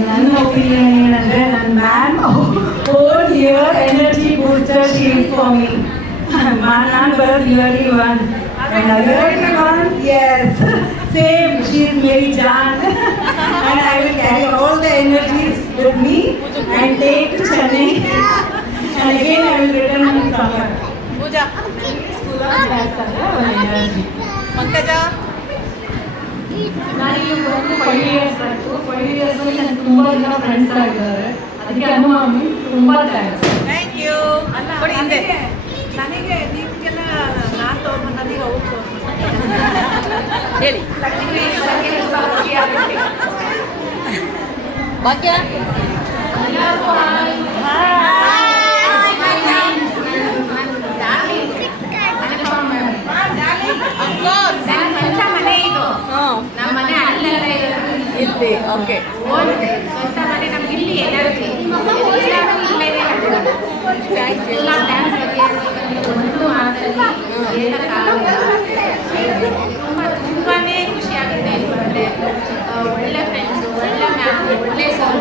ನನ್ನ ಒಪಿನಿಯನ್ ಏನಂದರೆ ನನ್ನ ma'am whole year energy booster she is for me. ನಾನು ಬರೋದು early one early one as same she is ಮೇರಿ ಜಾನ್ and I will carry all the energies with me and take to Chennai and again I will return in summer. Pooja. School of energy. Pankaja. ನಾನು ಇಲ್ಲಿ ಬಂದು 5 years ಆಯಿತು. 5 ಇಯರ್ಸಲ್ಲಿ ನನಗೆ ತುಂಬ ಜನ friends ಆಗಿದ್ದಾರೆ. ಅದಕ್ಕೆ ಅಮ್ಮ ತುಂಬ ಥ್ಯಾಂಕ್ಸ್. Thank you. ಕೊಡಿ ಹಿಂದೆ. ನನಗೆ ನಿಮಗೆಲ್ಲ ನಾನು ತಗೊಂಡು ನನಗೆ ಅವ್ರು ಹೇಳಿ ಭಾಗ್ಯ. ಇಲ್ಲಿ ಓಕೆ ಸ್ವಂತ ಮನೆ ನಮ್ಗೆ ಇಲ್ಲಿ ಎನರ್ಜಿ ಒಂದು ಮಾತಲ್ಲಿ ತುಂಬಾ ಖುಷಿಯಾಗುತ್ತೆ ಇಲ್ಲಿ ಬಂದರೆ. ಒಳ್ಳೆ ಫ್ರೆಂಡ್ಸು, ಒಳ್ಳೆ ಮ್ಯಾಮ್, ಒಳ್ಳೆ ಸರ್,